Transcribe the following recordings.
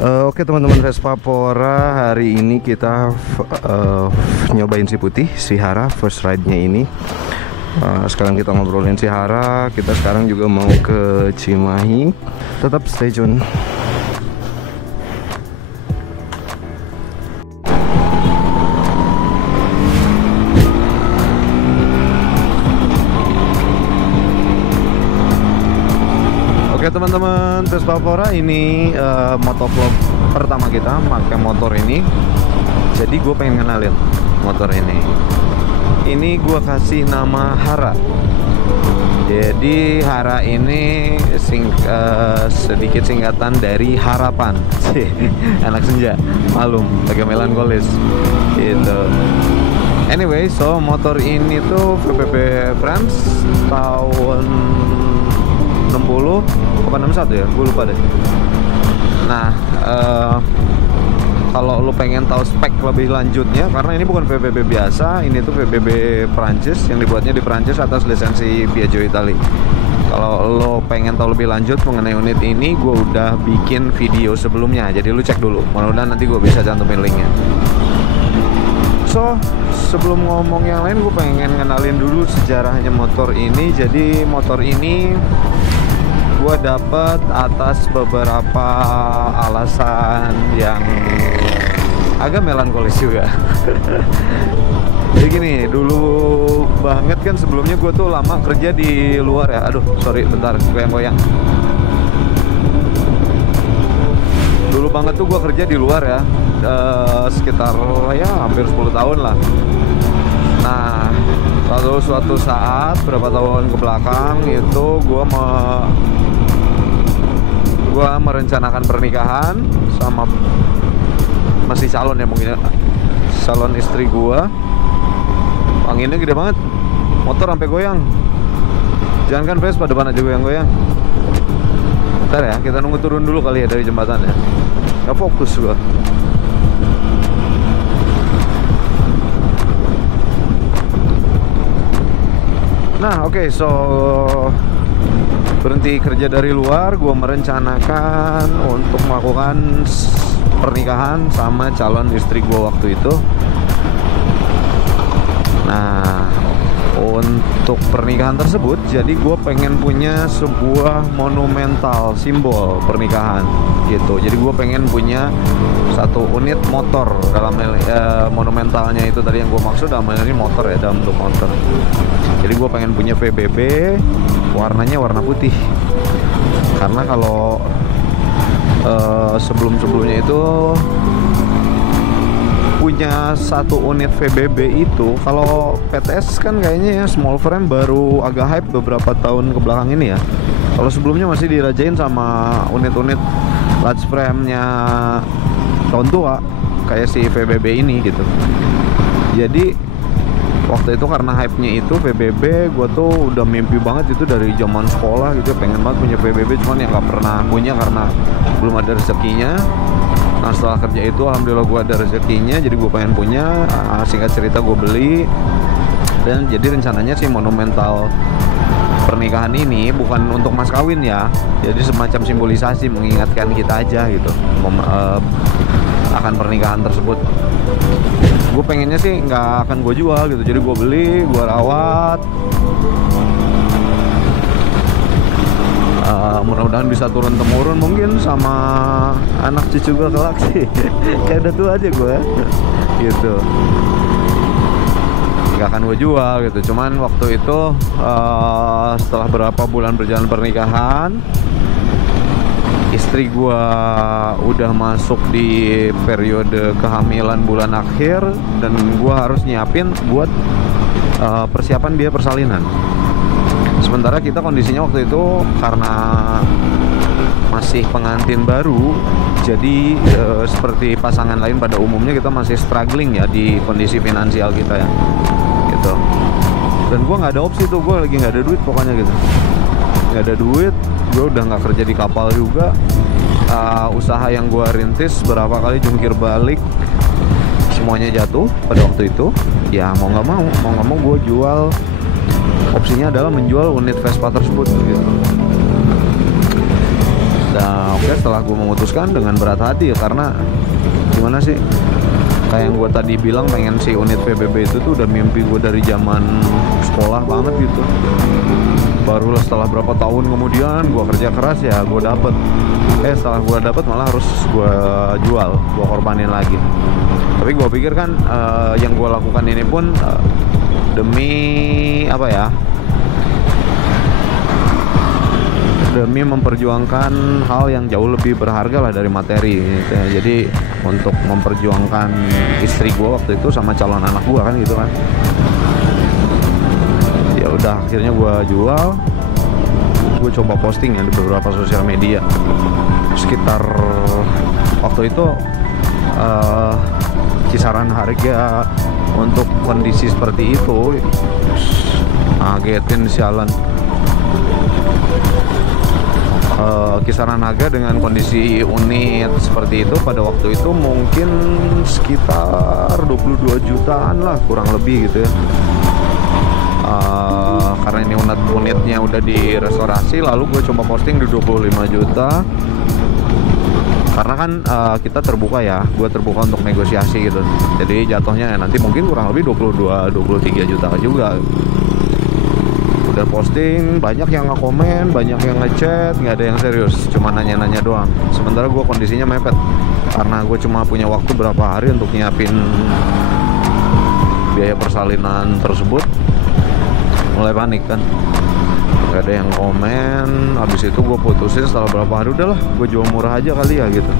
Oke teman-teman Vespapora, hari ini kita nyobain si putih, si Hara first ride-nya ini. Sekarang kita ngobrolin si Hara. Kita sekarang juga mau ke Cimahi. Tetap stay tune. Oke teman-teman Vespapora, ini motovlog pertama kita pakai motor ini. Jadi gue pengen kenalin motor ini. Ini gue kasih nama Hara. Jadi Hara ini sedikit singkatan dari harapan. Anak senja, malum, agak melankolis gitu. Anyway, so motor ini tuh VBB France tahun 60 apa 61 ya, gue lupa deh. Nah, kalau lu pengen tahu spek lebih lanjutnya, karena ini bukan VBB biasa, ini tuh VBB Prancis yang dibuatnya di Prancis atas lisensi Piaggio Italia. Kalau lo pengen tahu lebih lanjut mengenai unit ini, gue udah bikin video sebelumnya, jadi lu cek dulu. Mudah-mudahan nanti gue bisa cantumin linknya. So, sebelum ngomong yang lain, gue pengen kenalin dulu sejarahnya motor ini. Jadi motor ini gue dapet atas beberapa alasan yang agak melankolis juga. Jadi gini, dulu banget kan sebelumnya gue tuh lama kerja di luar ya. Aduh, sorry, bentar, goyang-goyang. Dulu banget tuh gue kerja di luar ya, sekitar ya hampir 10 tahun lah. Nah, lalu suatu saat berapa tahun ke belakang itu gue merencanakan pernikahan sama masih calon ya, mungkin calon istri gue. Anginnya gede banget, motor sampai goyang. Jangan kan Vespa, depan aja goyang-goyang. Bentar ya, kita nunggu turun dulu kali ya dari jembatan ya. Gak fokus gue. Nah, oke, so berhenti kerja dari luar, gue merencanakan untuk melakukan pernikahan sama calon istri gue waktu itu. Nah, untuk pernikahan tersebut, jadi gue pengen punya sebuah monumental simbol pernikahan gitu. Jadi gue pengen punya satu unit motor dalam monumentalnya itu tadi yang gue maksud, dalam ini motor ya, dalam bentuk motor. Jadi gue pengen punya VBB, warnanya warna putih. Karena kalau sebelum-sebelumnya itu punya satu unit VBB itu, kalau PTS kan kayaknya ya small frame baru agak hype beberapa tahun ke belakang ini ya. Kalau sebelumnya masih dirajain sama unit-unit large frame-nya tahun tua kayak si VBB ini gitu. Jadi waktu itu karena hype-nya itu VBB, gue tuh udah mimpi banget itu dari zaman sekolah gitu, pengen banget punya VBB, cuman yang gak pernah punya karena belum ada rezekinya. Nah, setelah kerja itu alhamdulillah gue ada rezekinya, jadi gue pengen punya. Singkat cerita gue beli, dan jadi rencananya sih monumental pernikahan ini bukan untuk mas kawin ya, jadi semacam simbolisasi mengingatkan kita aja gitu akan pernikahan tersebut. Gue pengennya sih nggak akan gue jual gitu, jadi gue beli, gue rawat. Mudah-mudahan bisa turun temurun mungkin sama anak cucu gue kelak sih. Kayak udah tua aja gue gitu. Nggak akan gue jual gitu. Cuman waktu itu setelah berapa bulan berjalan pernikahan, istri gue udah masuk di periode kehamilan bulan akhir, dan gue harus nyiapin buat persiapan dia persalinan. Sementara kita kondisinya waktu itu karena masih pengantin baru, jadi seperti pasangan lain pada umumnya kita masih struggling ya di kondisi finansial kita ya gitu. Dan gue nggak ada opsi tuh, gue lagi nggak ada duit pokoknya gitu, nggak ada duit. Gue udah nggak kerja di kapal juga. Usaha yang gue rintis berapa kali jungkir balik, semuanya jatuh pada waktu itu. Ya mau nggak mau gue jual. Opsinya adalah menjual unit Vespa tersebut gitu. Nah, oke, setelah gue memutuskan dengan berat hati ya, karena gimana sih, kayak yang gue tadi bilang, pengen si unit PBB itu tuh udah mimpi gue dari zaman sekolah banget gitu. Barulah setelah berapa tahun kemudian gue kerja keras ya gue dapet. Setelah gue dapet malah harus gue jual, gue korbanin lagi. Tapi gue pikir kan yang gue lakukan ini pun demi apa ya, demi memperjuangkan hal yang jauh lebih berharga lah dari materi gitu ya. Jadi untuk memperjuangkan istri gue waktu itu sama calon anak gue kan gitu kan. Ya udah, akhirnya gue jual. Gue coba posting ya di beberapa sosial media. Sekitar waktu itu kisaran harga untuk kondisi seperti itu ngagetin sialan. Kisaran harga dengan kondisi unit seperti itu pada waktu itu mungkin sekitar 22 jutaan lah kurang lebih gitu ya. Karena ini unitnya udah direstorasi, lalu gue coba posting di 25 juta. Karena kan kita terbuka ya, gue terbuka untuk negosiasi gitu. Jadi jatuhnya ya nanti mungkin kurang lebih 22-23 juta juga. Udah posting, banyak yang nge-komen, banyak yang ngechat, nggak ada yang serius, cuma nanya-nanya doang. Sementara gue kondisinya mepet, karena gue cuma punya waktu berapa hari untuk nyiapin biaya persalinan tersebut. Mulai panik kan, nggak ada yang komen. Habis itu gue putusin setelah berapa hari, udahlah gue jual murah aja kali ya gitu.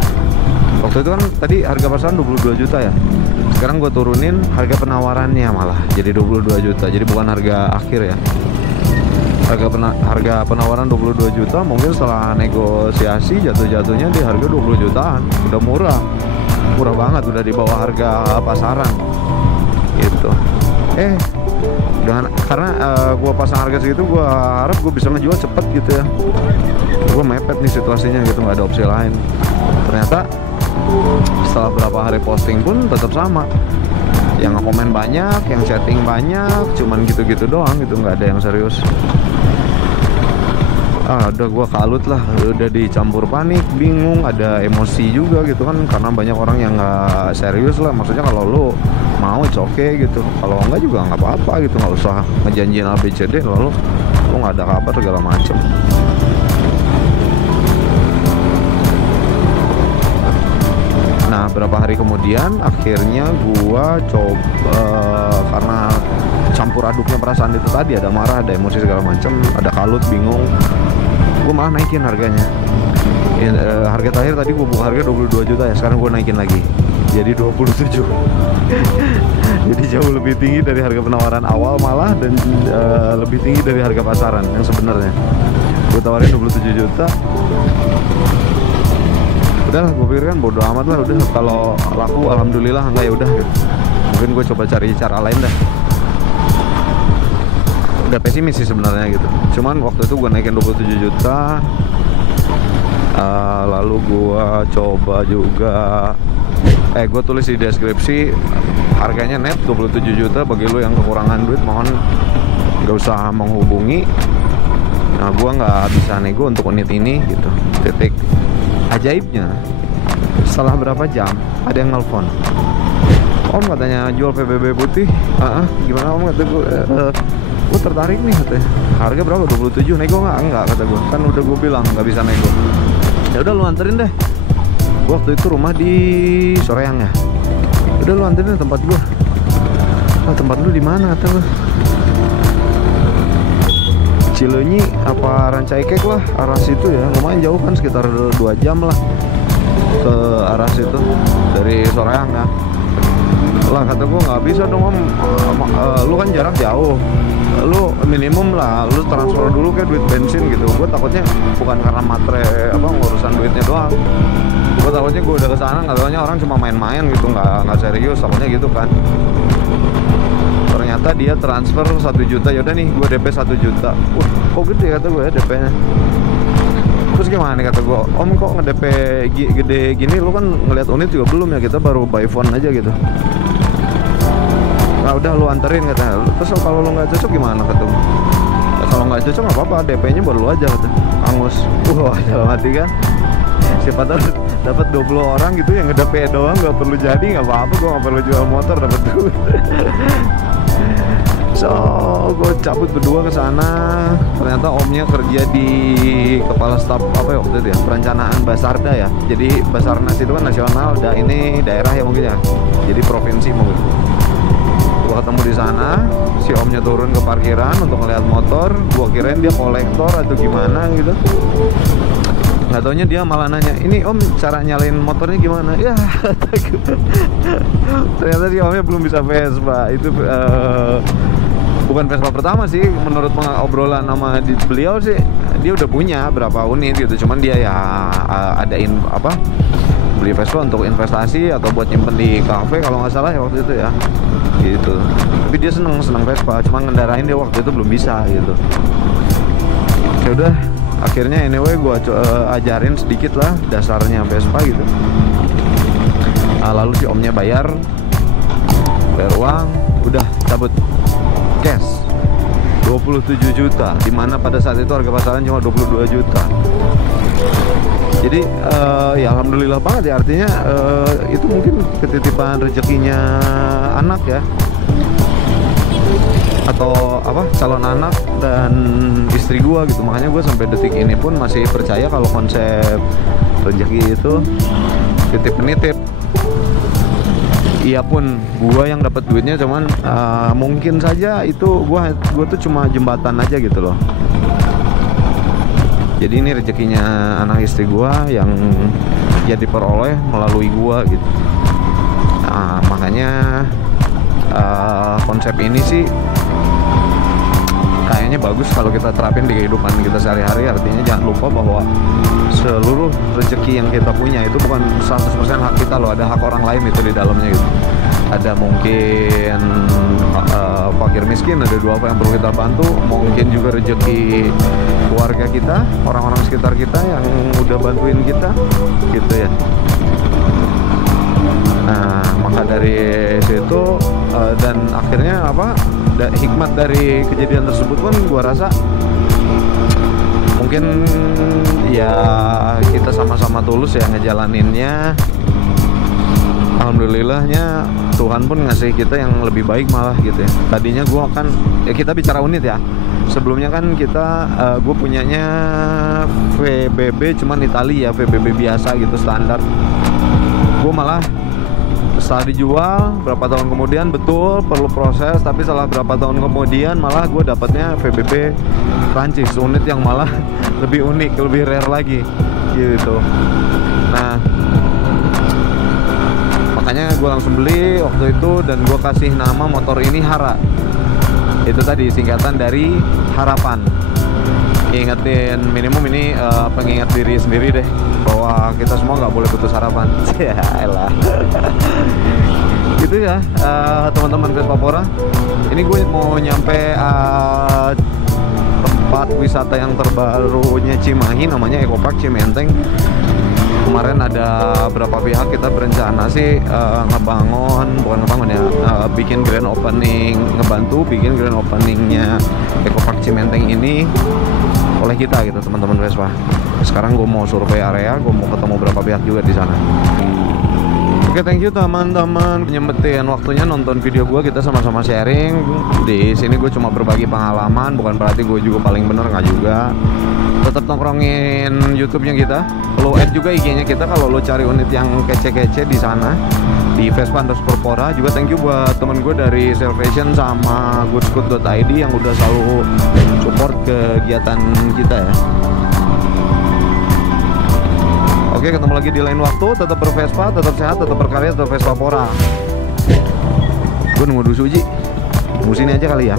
Waktu itu kan tadi harga pasaran 22 juta ya, sekarang gue turunin harga penawarannya malah jadi 22 juta, jadi bukan harga akhir ya. Harga penawaran 22 juta, mungkin setelah negosiasi jatuh-jatuhnya di harga 20 jutaan. Udah murah banget, udah di bawah harga pasaran gitu. Karena gue pasang harga segitu, gue harap gue bisa ngejual cepet gitu ya. Gue mepet nih situasinya gitu, nggak ada opsi lain. Ternyata setelah berapa hari posting pun tetap sama, yang komen banyak, yang chatting banyak, cuman gitu-gitu doang gitu, nggak ada yang serius. Udah gue kalut lah, udah dicampur panik, bingung, ada emosi juga gitu kan, karena banyak orang yang nggak serius lah. Maksudnya kalau lu mau it's okay gitu, kalau enggak juga nggak apa-apa gitu, nggak usah ngejanjiin ABCD lalu lu nggak ada kabar segala macem. Nah, berapa hari kemudian akhirnya gua coba, karena campur aduknya perasaan itu tadi, ada marah, ada emosi segala macam, ada kalut, bingung, gua malah naikin harganya. Harga terakhir tadi gua buka harga 22 juta ya, sekarang gua naikin lagi jadi 27. Jadi jauh lebih tinggi dari harga penawaran awal malah, dan lebih tinggi dari harga pasaran yang sebenarnya. Gua tawarin 27 juta. Udahlah, gue pikir kan bodo amat lah, udah kalau laku alhamdulillah, enggak ya udah gitu. Mungkin gue coba cari cara lain dah. Udah pesimis sih sebenarnya gitu. Cuman waktu itu gue naikin 27 juta. Lalu gue coba juga gue tulis di deskripsi harganya net 27 juta. Bagi lo yang kekurangan duit, mohon gak usah menghubungi. Nah, gue nggak bisa nego untuk unit ini gitu, titik. Ajaibnya, setelah berapa jam ada yang nelfon. Om, katanya jual PBB putih. Gimana om, kata gue tertarik nih katanya. Harga berapa? 27, nego nggak? Enggak, kata gue. Kan udah gue bilang nggak bisa nego. Ya udah, lu anterin deh. Gua waktu itu rumah di Soreang ya. Udah, lu anterin tempat gue. Tempat lu di mana kata gue? Cileunyi apa Rancaikek lah, arah situ ya, lumayan jauh kan, sekitar 2 jam lah ke arah situ dari Soreang ya. Lah kata gue, nggak bisa dong om, lu kan jarak jauh, lu minimum lah lu transfer dulu kayak duit bensin gitu. Gue takutnya bukan karena matre ngurusan duitnya doang, gue takutnya gue udah kesana nggak taunya orang cuma main-main gitu, nggak serius, takutnya gitu kan. Ternyata dia transfer 1 juta. Yaudah nih, gue DP 1 juta. Kok gede kata gue ya DP nya. Terus gimana nih kata gue, om kok nge-DP gede gini, lu kan ngeliat unit juga belum ya, kita baru by phone aja gitu. Nah udah, lu anterin katanya. Terus kalau lu nggak cocok gimana kata gue? Ya, kalau nggak cocok nggak apa-apa, DP nya baru lu aja kata. Angus. Dalam hati kan, siapa tahu dapat 20 orang gitu yang ngedapet doang, nggak perlu jadi, nggak apa-apa, gue nggak perlu jual motor dapat duit. So gue cabut berdua ke sana. Ternyata omnya kerja di kepala staf apa ya waktu itu ya, perencanaan Basarda ya. Jadi Basarnas itu kan nasional, ini daerah ya mungkin ya, jadi provinsi mungkin. Gue ketemu di sana, si omnya turun ke parkiran untuk ngeliat motor. Gue kirain dia kolektor atau gimana gitu. Nggak taunya dia malah nanya, ini om cara nyalain motornya gimana? Ya, ternyata si omnya belum bisa Vespa. Itu bukan Vespa pertama sih, menurut obrolan sama beliau sih, dia udah punya berapa unit gitu. Cuman dia ya adain apa, beli Vespa untuk investasi atau buat nyimpen di kafe kalau nggak salah ya waktu itu ya, gitu. Tapi dia seneng Vespa, cuma ngendarain dia waktu itu belum bisa gitu. Ya udah, akhirnya anyway gue ajarin sedikit lah dasarnya Vespa gitu. Lalu si omnya bayar uang, udah cabut cash 27 juta, dimana pada saat itu harga pasaran cuma 22 juta. Jadi ya alhamdulillah banget ya, artinya itu mungkin ketitipan rezekinya anak ya, atau apa, calon anak dan istri gua gitu. Makanya gue sampai detik ini pun masih percaya kalau konsep rezeki itu titip menitip. Iya pun gua yang dapat duitnya, cuman mungkin saja itu gua tuh cuma jembatan aja gitu loh. Jadi ini rezekinya anak istri gua yang ya diperoleh melalui gua gitu. Nah, makanya konsep ini sih kayaknya bagus kalau kita terapin di kehidupan kita sehari-hari. Artinya jangan lupa bahwa seluruh rezeki yang kita punya itu bukan 100% hak kita loh, ada hak orang lain itu di dalamnya gitu. Ada mungkin fakir miskin, ada dua apa yang perlu kita bantu, mungkin juga rezeki keluarga kita, orang-orang sekitar kita yang udah bantuin kita gitu ya. Nah, maka dari situ dan akhirnya apa, hikmat dari kejadian tersebut pun gua rasa mungkin ya kita sama-sama tulus ya ngejalaninnya. Alhamdulillahnya Tuhan pun ngasih kita yang lebih baik malah gitu ya. Tadinya gua kan ya, kita bicara unit ya, sebelumnya kan kita gue punyanya VBB cuman Italia ya, VBB biasa gitu standar. Gue malah setelah dijual berapa tahun kemudian, betul perlu proses, tapi setelah berapa tahun kemudian malah gue dapatnya VBB Prancis, unit yang malah lebih unik, lebih rare lagi gitu. Nah, makanya gue langsung beli waktu itu dan gue kasih nama motor ini Hara. Itu tadi singkatan dari harapan. Ingetin minimum ini pengingat diri sendiri deh bahwa kita semua nggak boleh putus harapan. Ya elah. Gitu ya teman-teman Vespapora. Ini gue mau nyampe tempat wisata yang terbarunya Cimahi, namanya Eco Park Cimenteng. Kemarin ada berapa pihak kita berencana sih bikin grand opening, ngebantu bikin grand openingnya Eco Park Cimenteng ini oleh kita gitu teman-teman Vespa. Sekarang gue mau survei area, gue mau ketemu berapa pihak juga di sana. Oke, thank you teman-teman nyempetin waktunya nonton video gue, kita sama-sama sharing. Di sini gue cuma berbagi pengalaman, bukan berarti gue juga paling bener, nggak juga. Tetap nongkrongin YouTube-nya kita. Lo add juga IG-nya kita kalau lo cari unit yang kece-kece di sana di Vespa_Pora. Juga thank you buat temen gue dari Salvation sama goodscoot.id yang udah selalu support kegiatan kita ya. Oke, ketemu lagi di lain waktu. Tetap bervespa, tetap sehat, tetap berkarya, tetap Vespapora. Gue nunggu dulu Suji. Tunggu sini aja kali ya.